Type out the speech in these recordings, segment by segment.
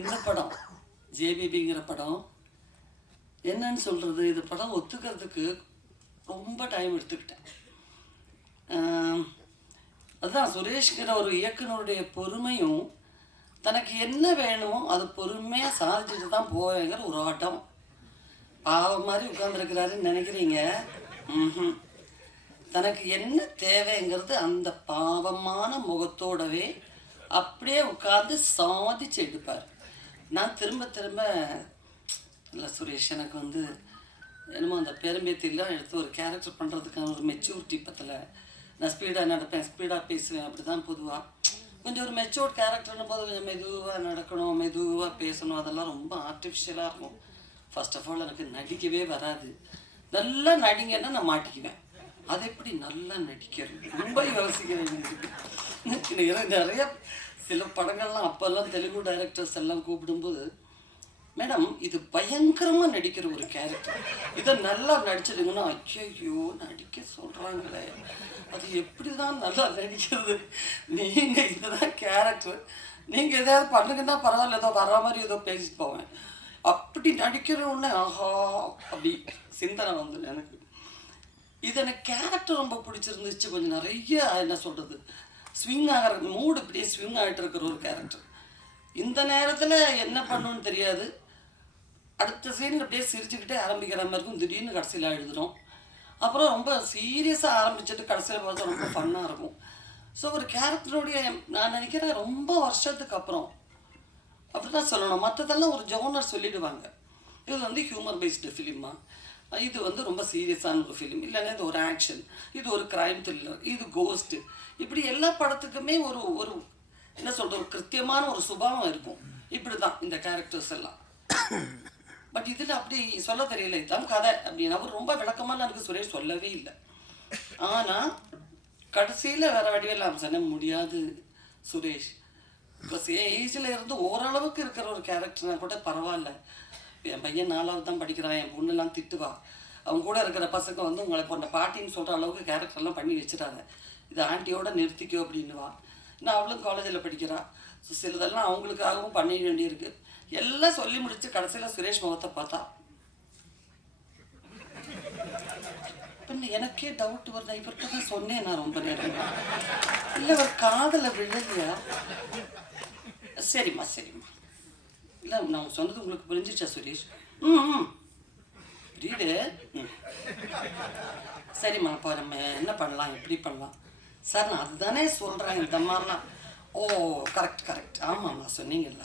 இந்த படம் ஜேபிபிங்கிற படம் என்னன்னு சொல்கிறது, இது படம் ஒத்துக்கிறதுக்கு ரொம்ப டைம் எடுத்துக்கிட்டேன். அதுதான் சுரேஷ்கிற ஒரு இயக்குனருடைய பொறுமையும், தனக்கு என்ன வேணுமோ அது பொறுமையாக சாதிச்சுட்டு தான் போவேங்கிற ஒரு ஆட்டம். பாவம் மாதிரி உட்காந்துருக்கிறாருன்னு நினைக்கிறீங்க. தனக்கு என்ன தேவைங்கிறது அந்த பாவமான முகத்தோடவே அப்படியே உட்காந்து சாதிச்சு எடுப்பார். நான் திரும்ப திரும்ப இல்லை சுரேஷ், எனக்கு வந்து என்னமோ அந்த பெரும்பேத்திலாம் எடுத்து ஒரு கேரக்டர் பண்ணுறதுக்கான ஒரு மெச்சூரிட்டி பத்தலை. நான் ஸ்பீடாக நடப்பேன், ஸ்பீடாக பேசுவேன், அப்படி தான் பொதுவாக. கொஞ்சம் ஒரு மெச்சூர்ட் கேரக்டர்னும் போது கொஞ்சம் மெதுவாக நடக்கணும், மெதுவாக பேசணும், அதெல்லாம் ரொம்ப ஆர்டிஃபிஷியலாக இருக்கும். ஃபர்ஸ்ட் ஆஃப் ஆல் எனக்கு நடிக்கவே வராது. நல்லா நடிங்கன்னா நான் மாட்டிக்குவேன். அதை எப்படி நல்லா நடிக்கிறது ரொம்ப யோசிக்க வேண்டியது. நிறைய சில படங்கள்லாம் அப்போல்லாம் தெலுங்கு டைரக்டர்ஸ் எல்லாம் கூப்பிடும்போது, மேடம் இது பயங்கரமாக நடிக்கிற ஒரு கேரக்டர், இதை நல்லா நடிச்சிடுங்கன்னா, ஐயோ நடிக்க சொல்கிறாங்களே, அது எப்படி தான் நல்லா நடிக்கிறது, நீங்கள் இதுதான் கேரக்டர், நீங்கள் எதாவது பண்ணுங்கன்னா பரவாயில்ல, ஏதோ வர்ற மாதிரி ஏதோ பேசிட்டு போவேன். அப்படி நடிக்கிறோன்னே ஆஹா அப்படி சிந்தனை வந்து எனக்கு இது எனக்கு கேரக்டர் ரொம்ப பிடிச்சிருந்துச்சு. கொஞ்சம் நிறைய என்ன சொல்கிறது, ஸ்விங் ஆகிற மூடு இப்படியே ஸ்விங் ஆகிட்டு இருக்கிற ஒரு கேரக்டர். இந்த நேரத்தில் என்ன பண்ணணும்னு தெரியாது, அடுத்த சீனில் அப்படியே சிரிச்சுக்கிட்டே ஆரம்பிக்கிற மாதிரி இருக்கும், திடீர்னு கடைசியில் எழுதுகிறோம். அப்புறம் ரொம்ப சீரியஸாக ஆரம்பிச்சுட்டு கடைசியில் பார்த்தா ரொம்ப ஃபன்னாக இருக்கும். ஸோ ஒரு கேரக்டருடைய நான் நினைக்கிறேன் ரொம்ப வருஷத்துக்கு அப்புறம் அப்படி தான் சொல்லணும். மற்றதெல்லாம் ஒரு ஜோனர் சொல்லிவிடுவாங்க, இது வந்து ஹியூமர் பேஸ்டு ஃபிலிமா, இது வந்து ரொம்ப சீரியஸான ஒரு ஃபிலிம், இல்லைன்னா இது ஒரு ஆக்ஷன், இது ஒரு க்ரைம் த்ரில்லர், இது கோஸ்ட்டு, இப்படி எல்லா படத்துக்குமே ஒரு ஒரு என்ன சொல்கிறது, ஒரு கிருத்தியமான ஒரு சுபாவம் இருக்கும். இப்படி தான் இந்த கேரக்டர்ஸ் எல்லாம். பட் இதில் அப்படி சொல்ல தெரியல, இதுதான் கதை அப்படின்னு அவர் ரொம்ப விளக்கமாக எனக்கு சுரேஷ் சொல்லவே இல்லை. ஆனால் கடைசியில் வேறு வடிவெல்லாம் சொன்ன முடியாது சுரேஷ், இப்போ ஏஜில் இருந்து ஓரளவுக்கு இருக்கிற ஒரு கேரக்டர்னா கூட பரவாயில்ல. என் பையன் 4வது தான் படிக்கிறான், என் பொண்ணுலாம் திட்டுவா, அவங்க கூட இருக்கிற பசங்க வந்து உங்களை போன்ற பாட்டின்னு சொல்கிற அளவுக்கு கேரக்டர்லாம் பண்ணி வச்சுட்டாங்க, இது ஆண்டியோட நிறுத்திக்கோ அப்படின்னுவா. நான் அவளும் காலேஜில் படிக்கிறா. ஸோ சிலதெல்லாம் அவங்களுக்காகவும் பண்ண வேண்டியிருக்கு. எல்லாம் சொல்லி முடிச்சு கடைசியில் சுரேஷ் முகத்தை பார்த்தா பின்ன எனக்கே டவுட் வருது. இவர்கிட்ட தான் சொன்னேன் நான் ரொம்ப நேரம், இல்லை ஒரு காதலை விழலையா? சரிம்மா சரிம்மா, இல்லை நான் சொன்னது உங்களுக்கு புரிஞ்சிச்சா சுரேஷ்? புரியுது. சரிம்மா, இப்போ நம்ம என்ன பண்ணலாம், எப்படி பண்ணலாம்? சார் நான் அதுதானே சொல்கிறேன், இந்த மாதிரிலாம். ஓ கரெக்ட் கரெக்ட், ஆமாம்மா சொன்னீங்கல்ல.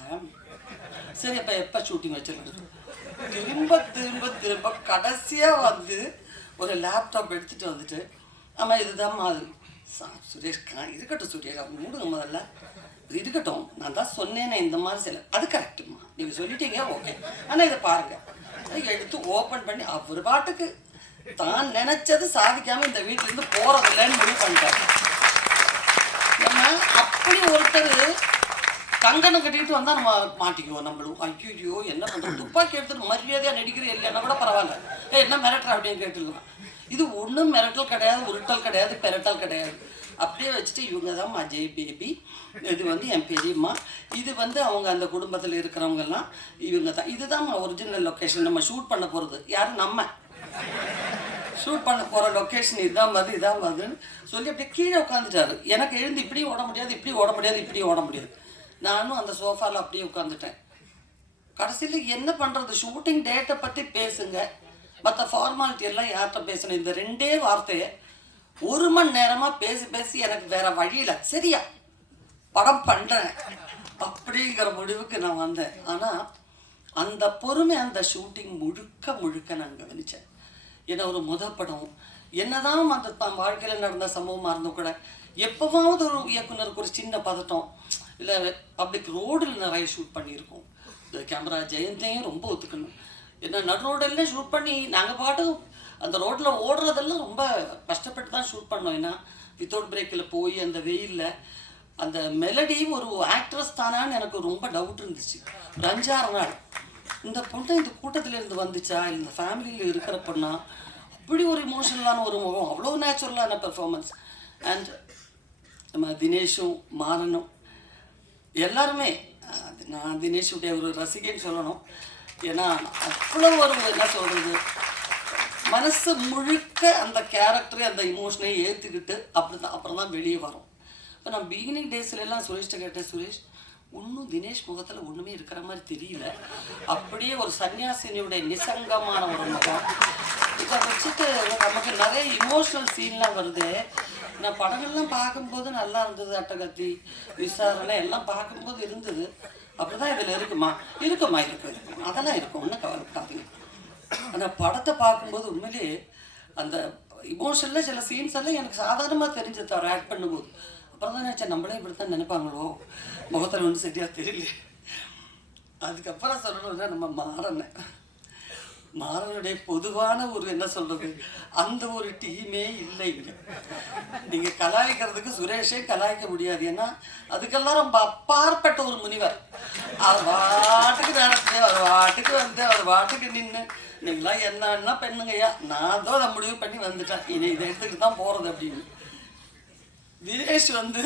சரி அப்போ எப்போ ஷூட்டிங் வச்சுருக்குது? திரும்ப திரும்ப திரும்ப கடைசியாக வந்து ஒரு லேப்டாப் எடுத்துகிட்டு வந்துட்டு, ஆமாம் இதுதான் மாதிரி சுரேஷ் இருக்கட்டும் சுரேஷ், அவங்க மூடுங்க முதல்ல, இது இருக்கட்டும், நான் தான் சொன்னேனே இந்த மாதிரி சில, அது கரெக்டுமா நீங்கள் சொல்லிட்டீங்க ஓகே, ஆனால் இதை பாருங்கள் எடுத்து ஓப்பன் பண்ணி அவர் பாட்டுக்கு தான் நினச்சது சாதிக்காமல் இந்த வீட்டிலேருந்து போகிறதில்லைன்னு முடிவு பண்ணிட்டார். நம்ம அப்படி ஒருத்தர் கங்கணம் கட்டிக்கிட்டு வந்தால் நம்ம மாட்டிக்குவோம். நம்மளும் ஐயோ என்ன பண்ணுறோம், துப்பாக்கி எடுத்துட்டு மரியாதையாக நடிக்கிற இல்லைன்னா கூட பரவாயில்ல, என்ன மிரட்டுற அப்படின்னு கேட்டுருக்கலாம். இது ஒன்றும் மிரட்டல் கிடையாது, உருட்டல் கிடையாது, பெரட்டல் கிடையாது. அப்படியே வச்சுட்டு இவங்க தான் அஜய் பேபி, இது வந்து என் பெரியம்மா, இது வந்து அவங்க அந்த குடும்பத்தில் இருக்கிறவங்கெல்லாம் இவங்க தான், இதுதான் ஒரிஜினல் லொக்கேஷன், நம்ம ஷூட் பண்ண போகிறது யாரும் நம்ம ஷூட் பண்ண போகிற லொக்கேஷன் இதான் வருது இதான் வருதுன்னு சொல்லி அப்படியே கீழே உட்காந்துட்டாரு. எனக்கு எழுந்து இப்படி ஓட முடியாது, இப்படி ஓட முடியாது, இப்படி ஓட முடியாது. நானும் அந்த சோஃபாவில் அப்படியே உட்காந்துட்டேன். கடைசியில் என்ன பண்ணுறது, ஷூட்டிங் டேட்டை பற்றி பேசுங்க, மற்ற ஃபார்மாலிட்டி எல்லாம் யார்கிட்ட பேசணும், இந்த 2 வார்த்தையை 1 மணி நேரமாக பேசி பேசி எனக்கு வேற வழியில் சரியா படம் பண்ணுறேன் அப்படிங்கிற முடிவுக்கு நான் வந்தேன். ஆனால் அந்த பொறுமை அந்த ஷூட்டிங் முழுக்க முழுக்க நான் கவனித்தேன். ஏன்னா ஒரு படம் என்னதான் அந்த வாழ்க்கையில் நடந்த சம்பவமாக இருந்தும் கூட எப்போவாவது ஒரு இயக்குனருக்கு ஒரு சின்ன பதட்டம், இல்லை பப்ளிக் ரோடில் நிறைய ஷூட் பண்ணியிருக்கோம். இந்த கேமரா ஜெயந்தையும் ரொம்ப ஒத்துக்கணும். ஏன்னா நடு ரோடெல்லாம் ஷூட் பண்ணி நாங்கள் பாட்டு அந்த ரோட்டில் ஓடுறதெல்லாம் ரொம்ப கஷ்டப்பட்டு தான் ஷூட் பண்ணோம். ஏன்னா வித்தவுட் பிரேக்கில் போய் அந்த வெயிலில் அந்த மெலடி ஒரு ஆக்ட்ரஸ் தானான்னு எனக்கு ரொம்ப டவுட் இருந்துச்சு. ஒரு 5-6 நாள் இந்த பொண்ணை இந்த கூட்டத்தில் இருந்து வந்துச்சா, இல்லை இந்த ஃபேமிலியில் இருக்கிற பொண்ணா, அப்படி ஒரு இமோஷனலான ஒரு முகம், அவ்வளோ நேச்சுரலான பெர்ஃபார்மன்ஸ். அண்ட் நம்ம தினேஷும் மாறனும் எல்லாருமே அது நான் தினேஷுடைய ஒரு ரசிகன்னு சொல்லணும். ஏன்னா அவ்வளோ ஒரு என்ன சொல்கிறது, மனசு முழுக்க அந்த கேரக்டரை அந்த இமோஷனை ஏற்றுக்கிட்டு அப்புறம் தான் வெளியே வரும். இப்போ நான் பிகினிங் டேஸ்லாம் சுரேஷ்கிட்ட கேட்டேன், சுரேஷ் ஒன்றும் தினேஷ் முகத்தில் ஒன்றுமே இருக்கிற மாதிரி தெரியல, அப்படியே ஒரு சன்னியாசினியுடைய நிசங்கமான ஒரு முகம். இதை வச்சுட்டு நமக்கு நிறைய இமோஷனல் சீன்லாம் வருது. நான் படங்கள்லாம் பார்க்கும்போது நல்லா இருந்தது, அட்டகத்தி விசாரணை எல்லாம் பார்க்கும்போது இருந்தது. அப்படிதான் இதில் இருக்குமா இருக்கும் அதெல்லாம் இருக்கும், ஒன்றும் கவலைப்படாதீங்க. அந்த படத்தை பார்க்கும்போது உண்மையிலே அந்த இமோஷனில் சில சீன்ஸ் எல்லாம் எனக்கு சாதாரணமாக தெரிஞ்சது அவர் ஆக்ட் பண்ணும்போது. அப்புறம் தான் நினச்சேன் நம்மளே இப்படி தான் நினைப்பாங்களோ, முகத்தில் ஒன்றும் சரியாக தெரியல. அதுக்கப்புறம் சொல்லணும்னா நம்ம மாறனுடைய பொதுவான ஒரு என்ன சொல்கிறது, அந்த ஒரு டீமே இல்லை. நீங்கள் கலாய்க்கிறதுக்கு சுரேஷே கலாய்க்க முடியாது. ஏன்னா அதுக்கெல்லாம் ரொம்ப அப்பாற்பட்ட ஒரு முனிவர். அவர் வாட்டுக்கு நடந்து அவர் வாட்டுக்கு வந்து அவர் வாட்டுக்கு நின்று நீங்களாம் என்ன பெண்ணுங்கய்யா, நான் தான் அதை முடிவு பண்ணி வந்துட்டேன், இதை எடுத்துக்கிட்டு தான் போகிறது அப்படின்னு. தினேஷ் வந்து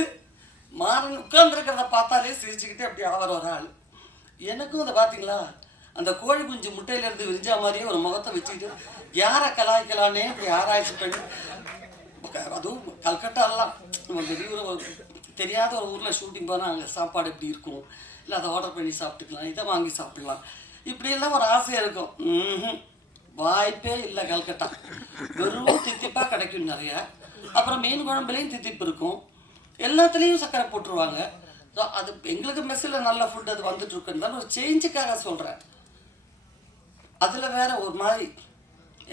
மாறன் உட்கார்ந்துருக்கிறத பார்த்தாலே சிரிச்சுக்கிட்டே அப்படி ஆகிற ஒரு ஆள். எனக்கும் அதை பார்த்தீங்களா, அந்த கோழி குஞ்சு முட்டையிலேருந்து விரிஞ்சா மாதிரியே ஒரு முகத்தை வச்சுக்கிட்டு யாரை கலாய்க்கலான்னே இப்படி ஆராய்ச்சி பண்ணி, அதுவும் கல்கட்டாலாம் நம்ம வெளியூர் தெரியாத ஒரு ஊரில் ஷூட்டிங் போனால் அங்கே சாப்பாடு எப்படி இருக்கும், இல்லை அதை ஆர்டர் பண்ணி சாப்பிட்டுக்கலாம், இதை வாங்கி சாப்பிட்டுக்கலாம், இப்படியெல்லாம் ஒரு ஆசையாக இருக்கும். வாய்ப்பே இல்லை. கல்கட்டா வெறும் தித்திப்பாக கிடைக்கும் நிறையா. அப்புறம் மீன் குழம்புலேயும் தித்திப்பு இருக்கும், எல்லாத்துலேயும் சர்க்கரை போட்டுருவாங்க. ஸோ அது எங்களுக்கு மெஸ்ஸில் நல்ல ஃபுட் அது வந்துட்டுருக்குன்னு தான் ஒரு சேஞ்சுக்காக சொல்கிறேன். அதில் வேற ஒரு மாதிரி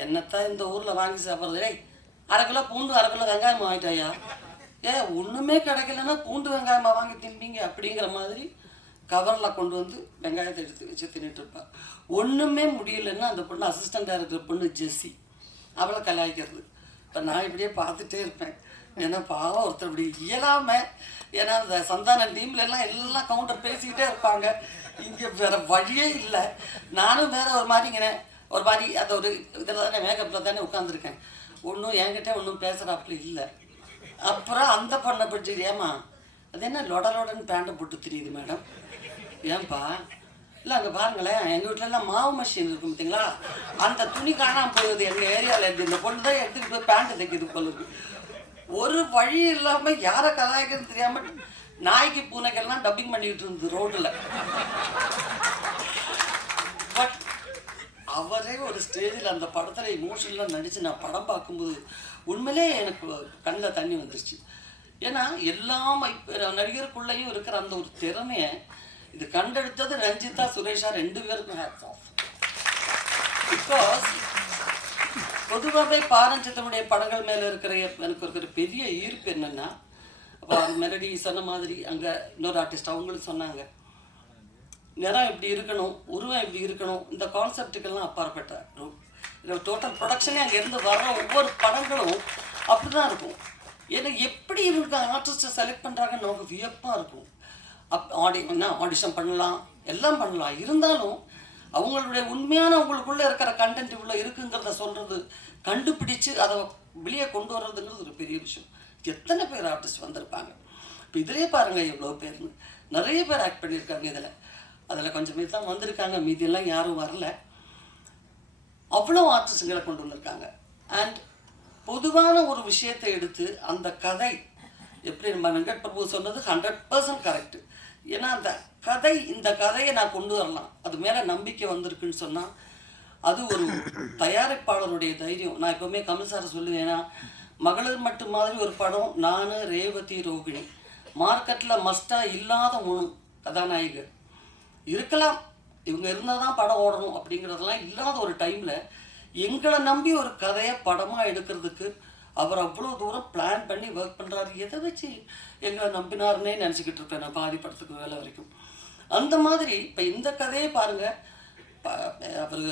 என்னத்தான் இந்த ஊரில் வாங்கி சாப்பிட்றது, டேய் 1/2 கிலோ பூண்டு 1/2 கிலோ வெங்காயம் வாங்கிட்டாயா, ஒன்றுமே கிடைக்கலன்னா பூண்டு வெங்காயமாக வாங்கி தின்பீங்க அப்படிங்கிற மாதிரி கவரில் கொண்டு வந்து வெங்காயத்தை எடுத்து வச்சு தின்னுட்டு இருப்பாள். ஒன்றுமே முடியலைன்னா அந்த பொண்ணு அசிஸ்டண்ட் டைரக்டர் பொண்ணு ஜெஸ்ஸி, அவளை கலாய்க்கிறது. இப்போ நான் இப்படியே பார்த்துட்டே இருப்பேன். ஏன்னா பாவம் ஒருத்தர் இப்படி இயலாமல், ஏன்னா அந்த சந்தான டீம்லெல்லாம் எல்லாம் கவுண்டர் பேசிக்கிட்டே இருப்பாங்க. இங்கே வேறு வழியே இல்லை. நானும் வேறு ஒரு மாதிரி அந்த ஒரு இதில் தானே மேக்கப்பில் தானே உட்காந்துருக்கேன். ஒன்றும் என்கிட்ட ஒன்றும் பேசுகிறாப்புல இல்லை. அப்புறம் அந்த பொண்ணை பற்றி, ஏமா அது என்ன லொடலோடன்னு பேண்டை போட்டு தெரியுது மேடம், ஏன்பா இல்லை அங்கே பாருங்களேன், எங்கள் வீட்டிலலாம் மாவு மிஷின் இருக்கும் பார்த்தீங்களா, அந்த துணி காணாமல் போகுது எங்கள் ஏரியாவில் இருந்து, இந்த பொண்ணு தான் எடுத்துகிட்டு போய் பேண்ட்டு தைக்கிது போல இருக்கு. ஒரு வழி இல்லாமல் யாரை கலாய்க்கிறதுன்னு தெரியாமல் நாய்க்கு பூனைக்கெல்லாம் டப்பிங் பண்ணிக்கிட்டு இருந்தது ரோட்டில். பட் அவரே ஒரு ஸ்டேஜில் அந்த படத்தில் இமோஷனலாக நடித்து நான் படம் பார்க்கும்போது உண்மையிலே எனக்கு கண்ணில் தண்ணி வந்துருச்சு. ஏன்னா எல்லா நடிகருக்குள்ளேயும் இருக்கிற அந்த ஒரு திறமையை இது கண்டெடுத்தது ரஞ்சிதா சுரேஷா 2 பேருக்கும் ஹேட்ஸ் ஆஃப். பிகாஸ் பொதுவாகவே பாரஞ்சித்தனுடைய படங்கள் மேலே இருக்கிற எனக்கு இருக்கிற பெரிய ஈர்ப்பு என்னென்னா, அப்போ மெலடி சொன்ன மாதிரி அங்கே இன்னொரு ஆர்டிஸ்ட் அவங்களும் சொன்னாங்க, நிறம் இப்படி இருக்கணும், உருவம் இப்படி இருக்கணும், இந்த கான்செப்டுக்கெல்லாம் அப்பாற்பட்ட டோட்டல் ப்ரொடக்ஷனே அங்கேருந்து வர்ற ஒவ்வொரு படங்களும் அப்படி தான் இருக்கும். ஏன்னா எப்படி இவங்க ஆர்டிஸ்ட்டை செலக்ட் பண்ணுறாங்கன்னு நமக்கு வியப்பாக இருக்கும். ஆடிஷன் பண்ணலாம், எல்லாம் பண்ணலாம், இருந்தாலும் அவங்களுடைய உண்மையான அவங்களுக்குள்ளே இருக்கிற கண்டென்ட் இவ்வளோ இருக்குங்கிறத சொல்கிறது, கண்டுபிடிச்சு அதை வெளியே கொண்டு வர்றதுங்கிறது ஒரு பெரிய விஷயம். எத்தனை பேர் ஆர்டிஸ்ட் வந்திருப்பாங்க. இப்போ இதிலே பாருங்கள் எவ்வளோ பேர்னு, நிறைய பேர் ஆக்ட் பண்ணியிருக்காங்க. அதில் கொஞ்சம் பேர் தான் வந்திருக்காங்க, மீதியெல்லாம் யாரும் வரல. அவ்வளோ ஆர்டிஸ்ட்டுங்களை கொண்டு வந்திருக்காங்க. அண்ட் பொதுவான ஒரு விஷயத்தை எடுத்து அந்த கதை எப்படி நம்ம வெங்கட் பிரபு சொன்னது 100% கரெக்டு. ஏன்னா அந்த இந்த கதையை நான் கொண்டு வரலாம், அது மேலே நம்பிக்கை வந்திருக்குன்னு சொன்னால் அது ஒரு தயாரிப்பாளருடைய தைரியம். நான் எப்போவுமே கமல் சாரை சொல்லுவேன், ஏன்னா மகளிர் மட்டும் மாதிரி ஒரு படம், நான் ரேவதி ரோகிணி, மார்க்கெட்டில் மஸ்டாக இல்லாத 3 கதாநாயகர் இருக்கலாம், இவங்க இருந்தால் தான் படம் ஓடணும் அப்படிங்கிறதெல்லாம் இல்லாத ஒரு டைமில் எங்களை நம்பி ஒரு கதையை படமாக எடுக்கிறதுக்கு அவர் அவ்வளோ தூரம் பிளான் பண்ணி ஒர்க் பண்ணுறாரு. எதை வச்சு எங்களை நம்பினார்னே நினச்சிக்கிட்டு இருப்பேன் நான் பாதி படத்துக்கு வேலை வரைக்கும். அந்த மாதிரி இப்போ இந்த கதையை பாருங்கள், அவர்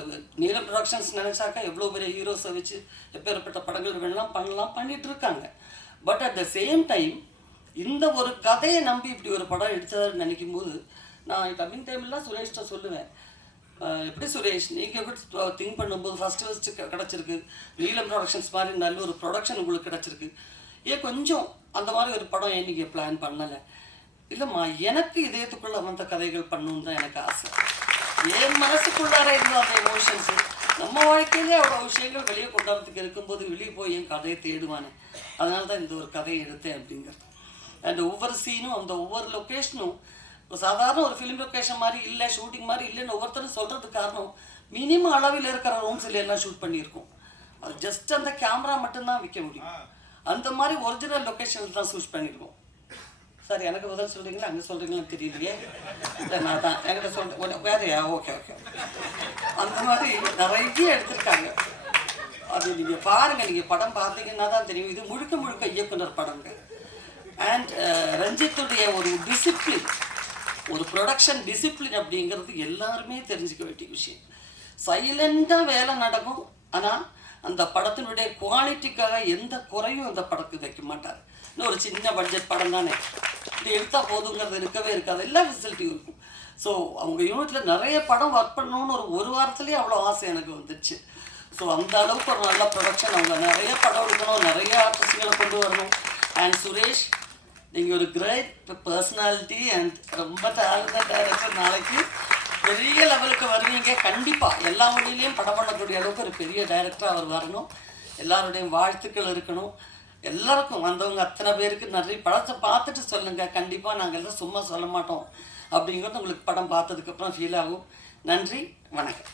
நீலம் ப்ரொடக்ஷன்ஸ் நினச்சாக்கா எவ்வளோ பெரிய ஹீரோஸை வச்சு எப்பேற்பட்ட படங்கள் வேணாலும் பண்ணிகிட்டு இருக்காங்க. But at the same time இந்த ஒரு கதையை நம்பி இப்படி ஒரு படம் எடுத்ததான்னு நினைக்கும் போது நான் கம்மிங் டைம்லாம் சுரேஷ்ட சொல்லுவேன், எப்படி சுரேஷ் நீங்கள் எப்படி திங்க் பண்ணும்போது ஃபஸ்ட்டு கிடச்சிருக்கு, நீலம் ப்ரொடக்ஷன்ஸ் மாதிரி நல்ல ஒரு ப்ரொடக்ஷன் உங்களுக்கு கிடச்சிருக்கு, கொஞ்சம் அந்த மாதிரி ஒரு படம் ஏன் நீங்கள் பிளான் பண்ணலை, இல்லைம்மா எனக்கு இதயத்துக்குள்ளே வந்த கதைகள் பண்ணணுன்னு தான் எனக்கு ஆசை. என் மனசுக்குள்ளார இருந்த அந்த எமோஷன்ஸு நம்ம வாழ்க்கையிலே அவ்வளோ விஷயங்கள் வெளியே கொண்டாடுறதுக்கு இருக்கும்போது வெளியே போய் என் கதையை தேடுவானே. அதனால தான் இந்த ஒரு கதையை எடுத்தேன் அப்படிங்கிறது. அண்ட் ஒவ்வொரு சீனும் அந்த ஒவ்வொரு லொக்கேஷனும் சாதாரண ஒரு ஃபிலிம் லொக்கேஷன் மாதிரி இல்லை, ஷூட்டிங் மாதிரி இல்லைன்னு ஒவ்வொருத்தரும் சொல்கிறதுக்கு காரணம் மினிமம் அளவில் இருக்கிற ரூம்ஸில் எல்லாம் ஷூட் பண்ணியிருக்கோம். அது ஜஸ்ட் அந்த கேமரா மட்டும்தான் விற்க முடியும். அந்த மாதிரி ஒரிஜினல் லொக்கேஷனில் தான் ஷூட் பண்ணியிருக்கோம். சார் எனக்கு பதில் சொல்கிறீங்களா அங்கே சொல்கிறீங்களான்னு தெரியலையே. நான் தான் என்கிட்ட சொல்கிறேன் வேறையா? Okay okay. அந்த மாதிரி நிறைய எடுத்திருக்காங்க. அது நீங்கள் பாருங்கள், நீங்கள் படம் பார்த்தீங்கன்னா தான் தெரியும். இது முழுக்க முழுக்க இயக்குனர் படங்க. அண்ட் ரஞ்சித்துடைய ஒரு டிசிப்ளின், ஒரு ப்ரொடக்ஷன் டிசிப்ளின் அப்படிங்கிறது எல்லாருமே தெரிஞ்சுக்க வேண்டிய விஷயம். சைலண்டாக வேலை நடக்கும், ஆனால் அந்த படத்தினுடைய குவாலிட்டிக்காக எந்த குறையும் அந்த படத்துக்கு வைக்க மாட்டார். இன்னும் ஒரு சின்ன பட்ஜெட் படம் தானே, இப்படி எடுத்தால் போதுங்கிறது இருக்கவே இருக்காது, எல்லா ஃபெசிலிட்டியும் இருக்கும். ஸோ அவங்க யூனிட்டில் நிறைய படம் ஒர்க் பண்ணணும்னு ஒரு வாரத்துலேயே அவ்வளோ ஆசை எனக்கு வந்துடுச்சு. ஸோ அந்த அளவுக்கு ஒரு நல்ல ப்ரொடக்ஷன். அவங்க நிறைய படம் எடுக்கணும், நிறைய ஆர்டிஸ்ட்களை கொண்டு வரணும். அண்ட் சுரேஷ், நீங்கள் ஒரு கிரேட் பர்சனாலிட்டி அண்ட் ரொம்ப டேலண்டட் டைரக்டர். நாளைக்கு பெரிய லெவலுக்கு வருவீங்க கண்டிப்பாக. எல்லா மொழியிலையும் படம் பண்ணக்கூடிய அளவுக்கு ஒரு பெரிய டைரக்டராக அவர் வரணும். எல்லாருடையும் வாழ்த்துக்கள் இருக்கணும். எல்லாருக்கும் வந்தவங்க அத்தனை பேருக்கு நிறைய படத்தை பார்த்துட்டு சொல்லுங்கள். கண்டிப்பாக நாங்கள் எல்லாம் சும்மா சொல்ல மாட்டோம் அப்படிங்கிறது உங்களுக்கு படம் பார்த்ததுக்கப்புறம் ஃபீல் ஆகும். நன்றி, வணக்கம்.